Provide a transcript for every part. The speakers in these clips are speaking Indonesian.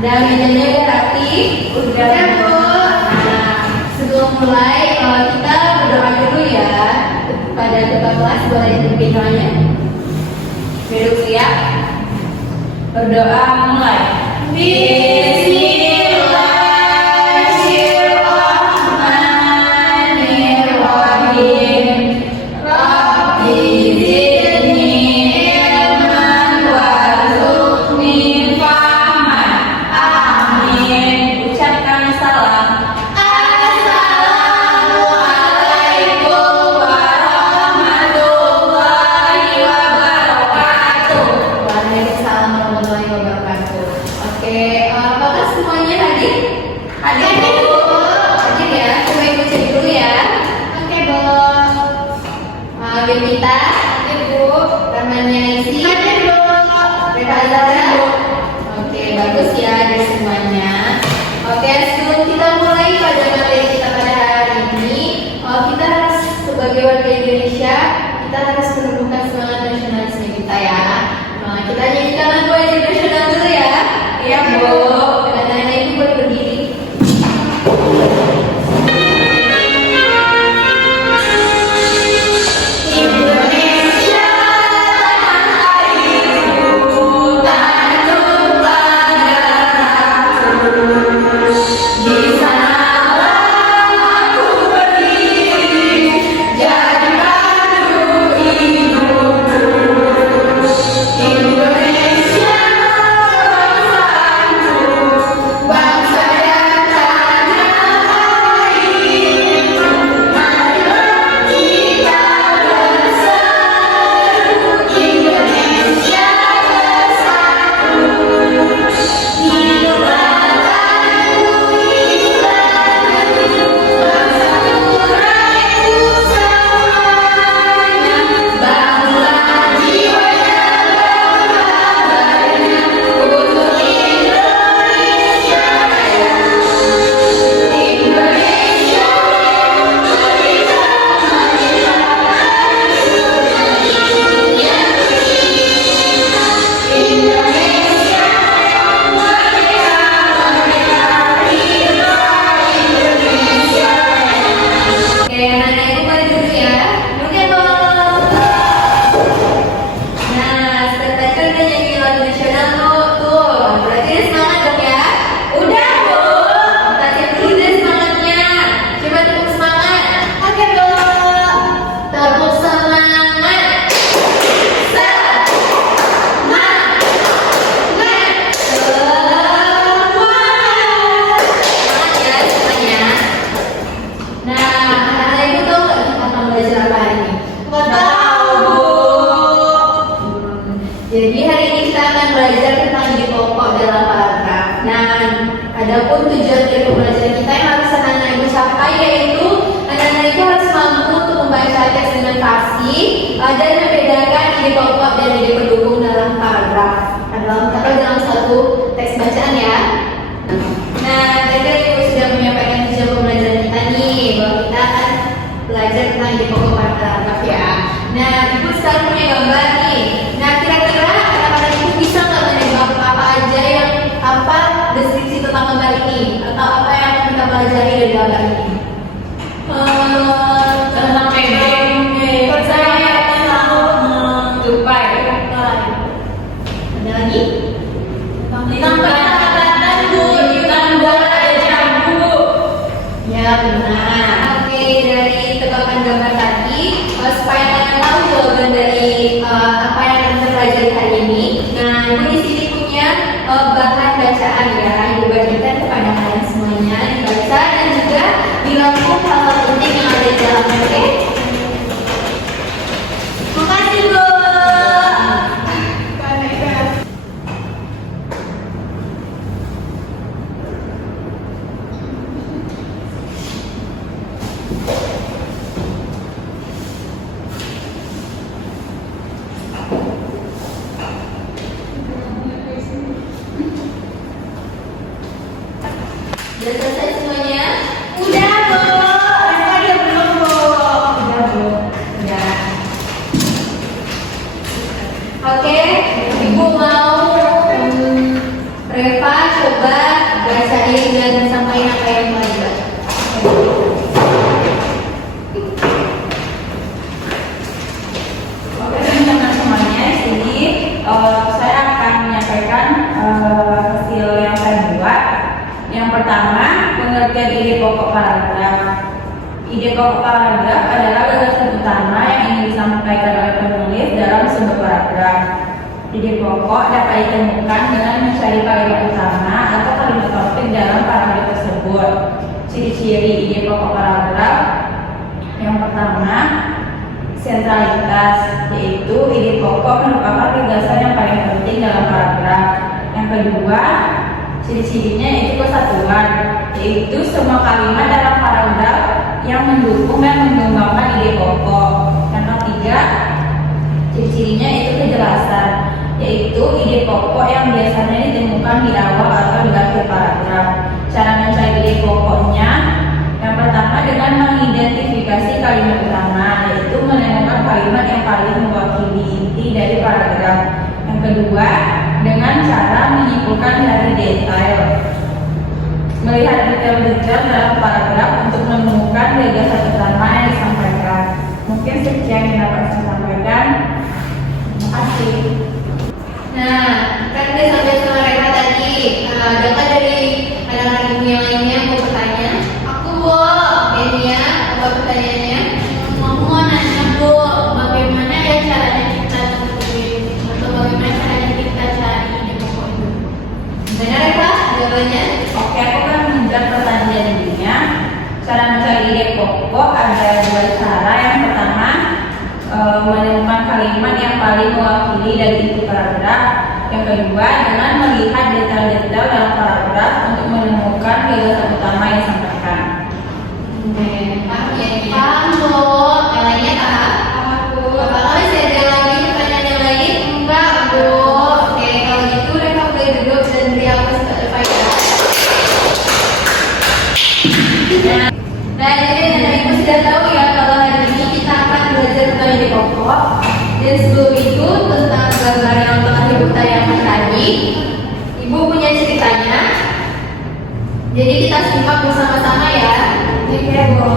Udah mejanya udah rapi? Udah Bu. Nah, sebelum mulai kita berdoa dulu ya. Pada ketua kelas boleh dipimpin doanya. Duduk siap. Berdoa mulai. Bismillahirrahmanirrahim. Rabbi zidni ilman warzuqni fahman. Amin. Ucapkan salam. Assalamualaikum warahmatullahi wabarakatuh. Waalaikumsalam warahmatullahi wabarakatuh. Oke, apakah semuanya hadir? Hadir Bu. Hadir ya. Coba Ibu cek dulu ya. Oke Bu. Bimita. Hadir Bu. Ramanya Isi. Hadir Bu. Rita Azara. Oke, bagus ya dari semuanya. Oke, sebelum kita mulai pada materi kita pada hari ini, kita harus sebagai warga Indonesia, kita harus menumbuhkan semangat nasionalisme kita ya. Nah, kita nyanyikan lagu wajib nasional dulu ya. Iya Bu. Anak-anak Ibu boleh berdiri. Indonesia airku, tanah negaraku. Di sanalah aku berdiri, jadi pandu hidupku. Indonesia bangsaku, bangsa dan tanah airku. Marilah kita bersatu, Indonesia bersatu. Hiduplah tanahku, hiduplah negeriku, bangsaku, rakyatku semuanya. Bangunlah jiwanya, bangunlah badannya untuk Indonesia Raya. Indonesia merdeka, merdeka, Indonesia Indonesia merdeka, merdeka, Indonesia. Oke, anak-anak Ibu balik dulu ya. Oke, Bu. Nah, sebentar kan udah nyanyi lagu nasional tuh. Berarti udah semangat dong ya? Udah Bu. Kita cek dulu deh semangatnya. Coba tepuk semangat. Oke Bu. Tepuk semangat. Semangat. Semangat ya semuanya. Nah, anak-anak Ibu tahu nggak kita akan belajar apa hari ini? Nggak tahu Bu. Jadi hari ini kita akan belajar tentang ide pokok dalam paragraf. Dan adapun tujuan dari pembelajaran kita yang harus anak-anak Ibu capai yaitu anak-anak Ibu harus mampu untuk membaca teks dengan fasih dan membedakan ide pokok dan ide pendukung dalam paragraf dalam satu teks bacaan ya. Nah, tadi Ibu sudah menyampaikan tujuan pembelajaran kita nih, bahwa kita akan belajar tentang ide pokok pada paragraf ya. Nah, Ibu sekarang punya gambar nih. Nah, kira-kira anak-anak Ibu bisa nggak menebak apa aja yang apa deskripsi tentang gambar ini atau apa yang akan kita pelajari dari gambar ini? Tentang medan, percaya tentang tupai. Ada lagi? Tentang peralatan Bu, tentang bola jambu. Ya benar. Oke, dari tebakan gambar tadi, supaya kalian tahu jawaban dari apa yang akan kita pelajari hari ini. Nah, Ibu di sini punya bahan bacaan ya. Ibu bagikan kepada kalian semuanya dibaca dan juga dirangkum hal-hal penting yang ada di dalamnya. Oke? Makasih Bu. Udah selesai semuanya? Udah Bu. Ada belum Bu? Udah Bu. Udah. Oke, Ibu mau Reva coba coba bacain dan sampaikan apa yang mau dibaca. Oke, teman-teman semuanya, jadi saya akan menyampaikan hasil yang saya buat. Yang pertama, pengertian ide pokok paragraf. Ide pokok paragraf adalah gagasan utama yang ingin disampaikan oleh penulis dalam sebuah paragraf. Ide pokok dapat ditemukan dengan mencari kalimat utama atau kalimat topik dalam paragraf tersebut. Ciri-ciri ide pokok paragraf: yang pertama, sentralitas, yaitu ide pokok merupakan gagasan yang paling penting dalam paragraf. Yang kedua, ciri-cirinya yaitu kesatuan, yaitu semua kalimat dalam paragraf yang mendukung dan mengembangkan ide pokok. Yang ketiga, ciri-cirinya yaitu kejelasan, yaitu ide pokok yang biasanya ditemukan di awal atau di akhir paragraf. Cara mencari ide pokoknya: yang pertama, dengan mengidentifikasi kalimat utama, yaitu menemukan kalimat yang paling mewakili inti dari paragraf. Yang kedua, dengan cara menyimpulkan dari detail, melihat detail-detail dalam paragraf untuk menemukan gagasan utama yang disampaikan. Mungkin sekian yang dapat saya sampaikan. Terima kasih. Nah, kan udah sampai sama mereka tadi. Adakah dari anak-anak ibu yang lainnya mau bertanya? Aku Bu, oke Nia, apa pertanyaannya? Aku mau nanya Bu, bagaimana ya caranya kita nentuin atau bagaimana caranya kita cari ide pokok itu? Benar Reva jawabannya? Oke, aku akan menjawab pertanyaan dirinya. Cara mencari ide pokok ada dua cara. Yang pertama, menemukan kalimat yang paling mewakili dari inti paragraf. Yang kedua, dengan melihat detail-detail dalam paragraf untuk menemukan gagasan utama yang disampaikan. Oke, paham ya? Paham Bu. Yang lainnya paham? Paham Bu. Apakah masih ada lagi pertanyaan yang lain? Enggak Bu. Oke, kalau gitu Reva boleh duduk dan beri apa ke Reva ya. Nah, jadi anak ibu sudah tahu ya kalau hari ini kita akan belajar tentang ide pokok. Dan sebelum itu tentang gambar yang telah ibu tayangkan tadi, ibu punya ceritanya. Jadi kita simak bersama-sama ya. Oke, Bu.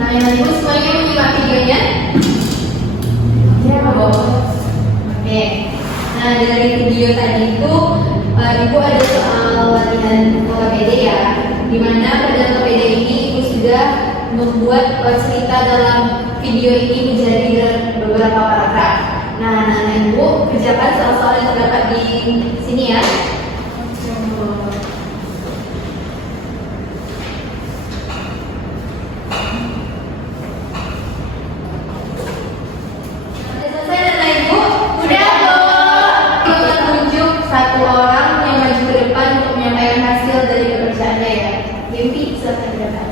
Nah, ibu semuanya menyimak videonya? Ya, Bu. Oke. Nah, dari video tadi itu, ibu ada soal latihan KPD ya, dimana pada KPD ini ibu sudah membuat cerita dalam video ini menjadi beberapa paragraf. Nah, ibu kerjakan soal-soal yang terdapat di sini ya. Satu orang yang maju ke depan untuk menyampaikan hasil dari pekerjaannya ya. Gempi, silakan datang.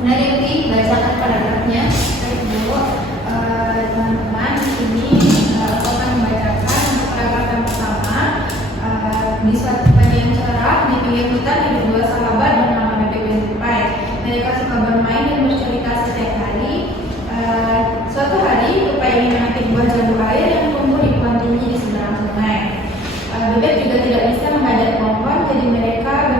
Nah, Gempi, bacakan paragrafnya. Teman-teman, di sini aku akan membacakan untuk paragraf yang pertama. Di suatu pagi yang cerah, di pinggir hutan ada dua sahabat bernama Bebek dan Tupai. Mereka suka bermain dan bercerita setiap hari. Suatu hari, Tupai ingin memetik buah jambu air yang tumbuh di pohon tinggi di seberang sungai. Bebek juga tidak bisa memanjat pohon, jadi mereka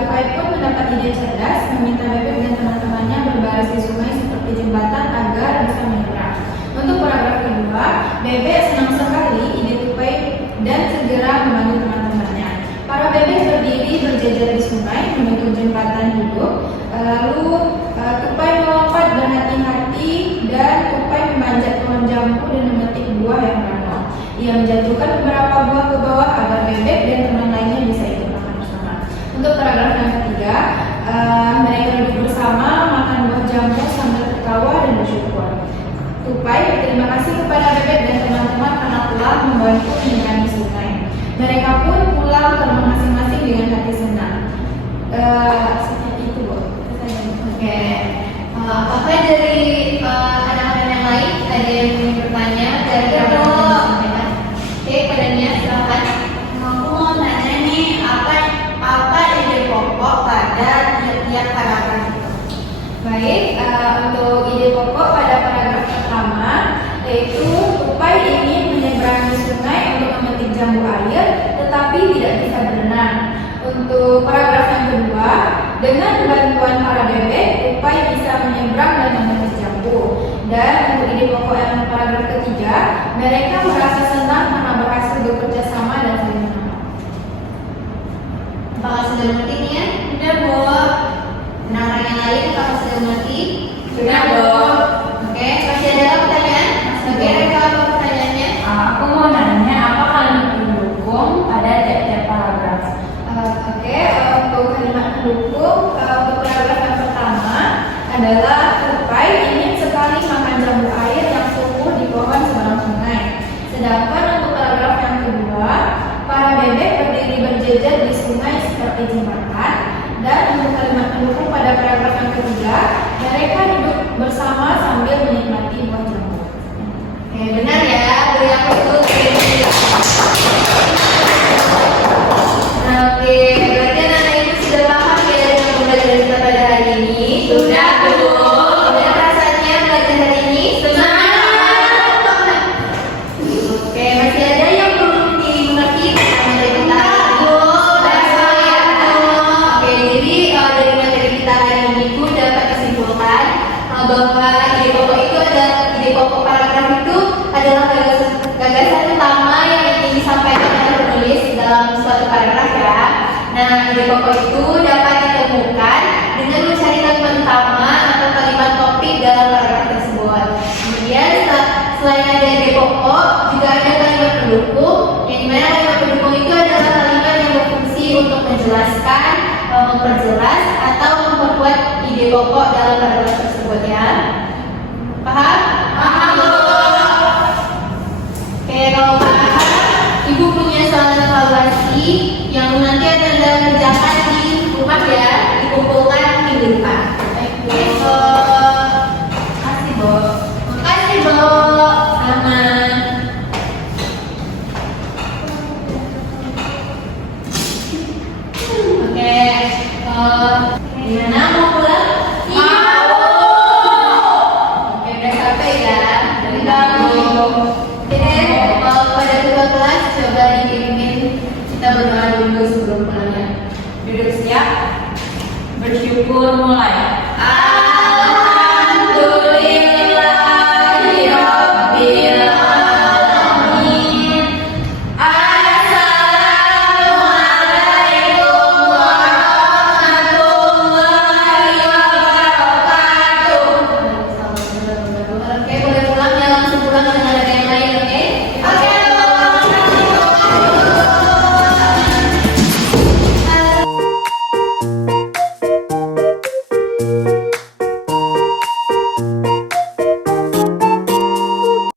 Tupai pun mendapat ide cerdas meminta Bebek dan teman-temannya berbaris di sungai seperti jembatan agar bisa menyeberang. Untuk paragraf kedua, Bebek senang sekali ide Tupai dan segera memanggil teman-temannya. Para bebek berdiri berjejer di sungai menutup jembatan hidup. Lalu Tupai melompat berhati-hati dan Tupai memanjat pohon jambu dan memetik buah yang ranum. Ia menjatuhkan beberapa buah ke bawah agar Bebek dan teman lainnya bisa ikut makan bersama. Untuk paragraf yang ketiga, mereka duduk bersama makan buah jambu sambil tertawa dan bersyukur. Tupai berterima kasih kepada Bebek dan teman-teman karena telah membantu menyeberangi sungai. Mereka pun pulang ke rumah masing-masing dengan hati senang. Seperti itu, Bu. Oke. Apakah dari anak-anak yang lain ada yang ingin bertanya dari kamu? Oke, padanya silakan. Aku mau nanya nih, apa ide pokok pada tiap-tiap paragraf itu? Baik, untuk ide pokok pada paragraf pertama, yaitu Tupai ingin menyeberangi sungai untuk memetik jambu air, tetapi tidak bisa berenang. Untuk paragraf yang kedua, dengan bantuan para bebek, Tupai bisa menyeberang dan memetik jambu. Dan untuk ide pokok yang paragraf ketiga, mereka merasa senang karena berhasil bekerja sama dan saling menolong. Apakah sudah mengerti nih ya? Udah, Bu. Anak-anak yang lain apakah sudah mengerti? Sudah, Bu. Oke, masih ada pertanyaan? Oke, Reka, apa pertanyaannya? Aku mau nanya apa kalimat pendukung pada tiap-tiap paragraf? Oke, untuk kalimat pendukung untuk paragraf yang pertama adalah Tupai ingin sekali makan jambu air yang tumbuh di pohon seberang sungai. Sedangkan untuk paragraf yang kedua, para bebek berdiri berjejer di sungai seperti jembatan. Dan untuk kalimat pendukung pada paragraf yang ketiga, mereka duduk bersama sambil menikmati buah jambu. Oke, benar ya, beri aku itu. Oke, berarti anak-anak itu sudah paham ya dengan pembelajaran kita pada hari ini? Sudah, Bu. Dan rasanya belajar hari ini? Semangat. Oke, masih ada yang belum dimengerti tentang materi kita hari ini? Sudah, ya. Oke, jadi dari materi kita hari ini pun dapat disimpulkan bahwa ide pokok itu adalah ide pokok paragraf itu adalah gagasan utama yang ingin disampaikan oleh penulis dalam suatu paragraf ya. Nah, ide pokok itu dapat ditemukan dengan mencari kalimat utama atau kalimat topik dalam paragraf tersebut. Kemudian selain ada ide pokok, juga ada kalimat pendukung, yang dimana kalimat pendukung itu adalah kalimat yang berfungsi untuk menjelaskan, memperjelas, atau memperkuat ide pokok dalam paragraf tersebut ya. Paham? Paham, Bu. Oke, kalau paham, Ibu punya soal evaluasi yang nanti akan Anda kerjakan di rumah ya, dikumpulkan minggu depan. Oke, Kasih, Bu. makasih Bu. Sama. Oke, gimana mau pulang? Iya, Bu. Oke, udah sampai ya. Udah, Bu. Oke, pada kedua kelas coba dipimpin kita berdoa dulu sebelum pulang ya. Duduk siap. Bersyukur mulai.